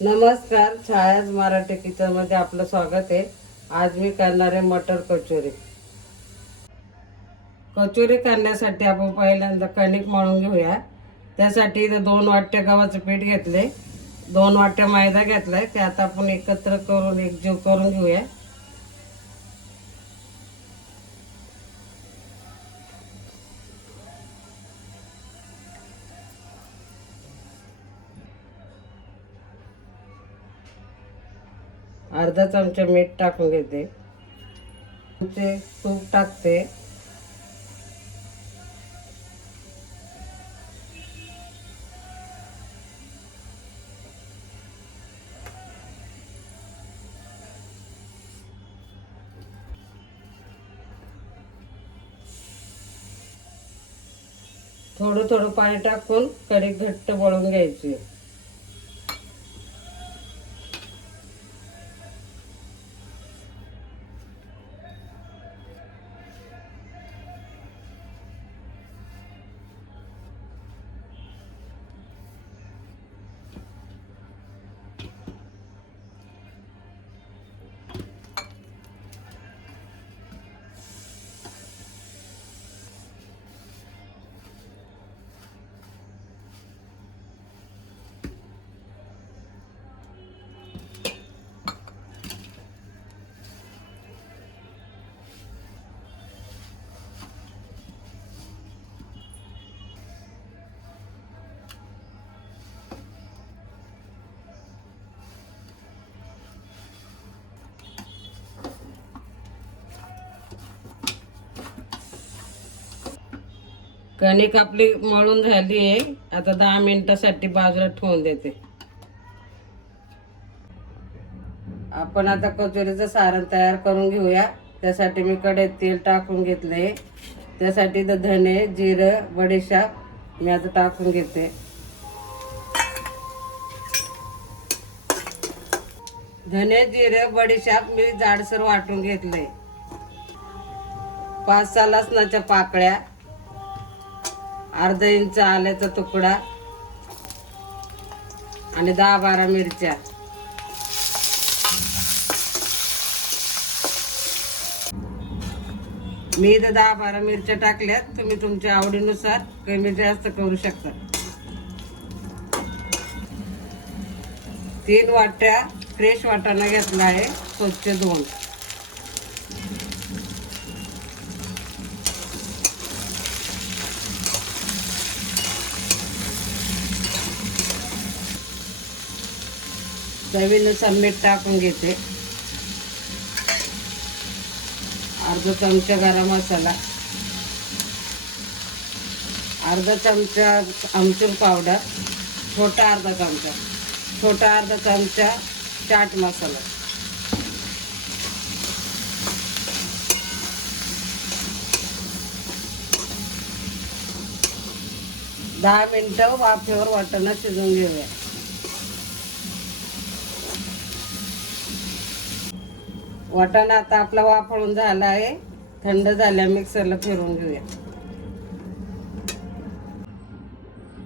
नमस्कार, छायाज मराठी किचन मध्ये आपलं स्वागत आहे। आज मी करणार आहे मटर कचोरी। कचोरी करण्यासाठी आपण पहिल्यांदा कणिक मळून घेऊया। त्यासाठी इथे 2 वाट्या गव्हाचं पीठ घेतले, 2 वाट्या मैदा घेतलाय। ते आता आपण एकत्र करून एकजीव करून घेऊया। अर्धा चमचा मीठ टाकून घेते, ते तूप टाकते, थोडं थोडं पाणी टाकून कणिक घट्ट मळून घ्यायची। कणिक आपली मळून झाली आहे। आता 10 मिनिटासाठी बाजूला ठेवून देते। आपण आता कचोरीचं सारण तयार करून घेऊया। त्यासाठी मी कढईत तेल टाकून घेतले। त्यासाठी धने, जिरं, बडीशेप मी आता टाकून घेते। धने, जिरे, बडीशेप मी जाडसर वाटून घेतले। 5-6 लसणाच्या पाकळ्या, अर्धा इंच आल्याचा तुकडा आणि 10-12 मिरच्या। मी इथं 10-12 मिरच्या टाकल्यात। तुम्ही तुमच्या आवडीनुसार कमी जास्त करू शकता। 3 वाट्या फ्रेश वाटाणा घेतला आहे, स्वच्छ धुवून। चवीनुसार मीठ टाकून घेते, अर्धा चमचा गरम मसाला, अर्धा चमचा आमचूर पावडर, छोटा अर्धा चमचा चाट मसाला। दहा मिनिटं वाफेवर वाटाणा शिजवून घेऊया। वाटाणा आता आपला वाफळून झाला आहे। थंड झाल्या मिक्सरला फिरवून घेऊया।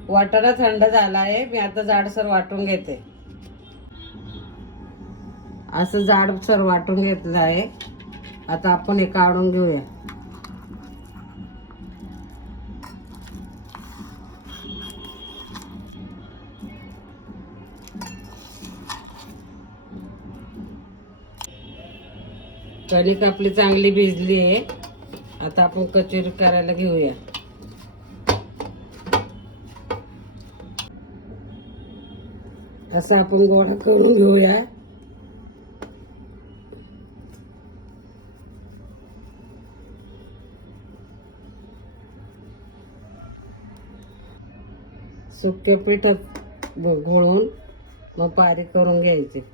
वाटाणा थंड झाला आहे। मी आता जाडसर वाटून घेते। असं जाडसर वाटून घेतलं आहे। आता आपण हे काढून घेऊया। कणिक आपली चांगली भिजली आहे। आता आपण कचोरी करायला घेऊया। असं आपण गोळा करून घेऊया। सुक्या पिठात घोळून मग बारीक करून घ्यायचे।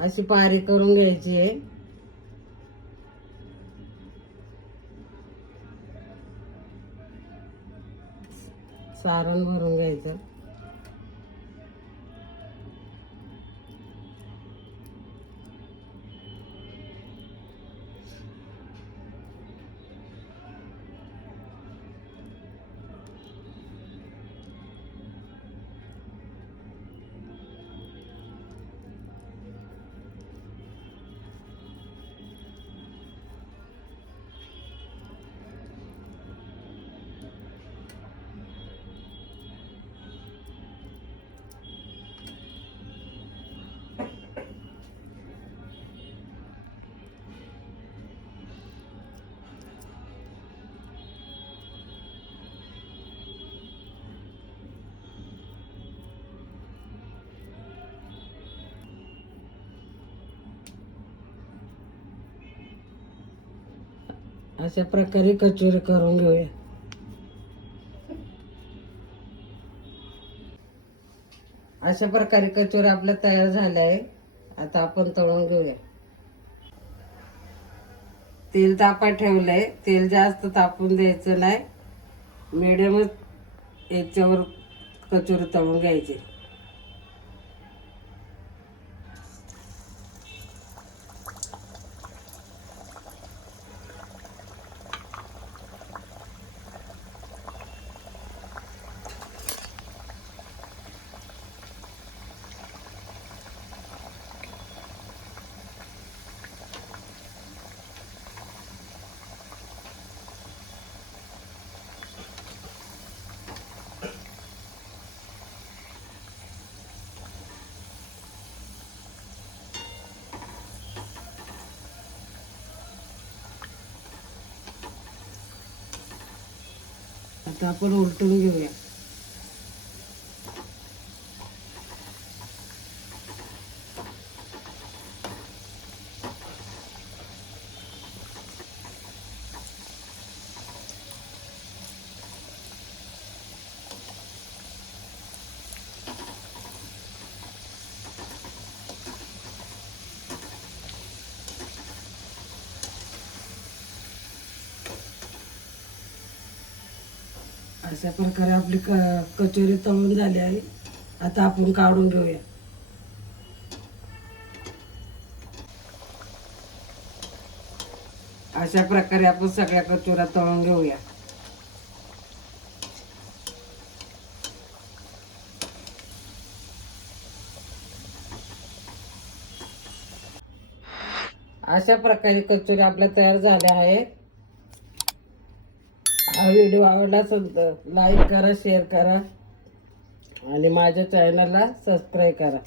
अशी पारी करून घ्यायची आहे. सारण भरून घ्यायचं. अशा प्रकारे कचोरी करून घेऊया. अशा प्रकारे कचोरी आपल्या तयार झाल्या आहे. आता आपण तळून घेऊया. तेल तापाय ठेवलंय. तेल जास्त तापून द्यायचं नाही, मिडियमच याच्यावर कचोरी तळून घ्यायची. आता आपण उलटून घेऊया. अशा प्रकारे आपली कचोरी तळून झाली आहे. आता आपण काढून घेऊया. अशा प्रकारे आपण सगळ्या कचोऱ्या तळून घेऊया. अशा प्रकारे कचोरी आपल्या तयार झाल्या आहेत. हा व्हिडिओ आवडला असेल तर लाईक करा, शेअर करा आणि माझ्या चॅनलला सबस्क्राईब करा.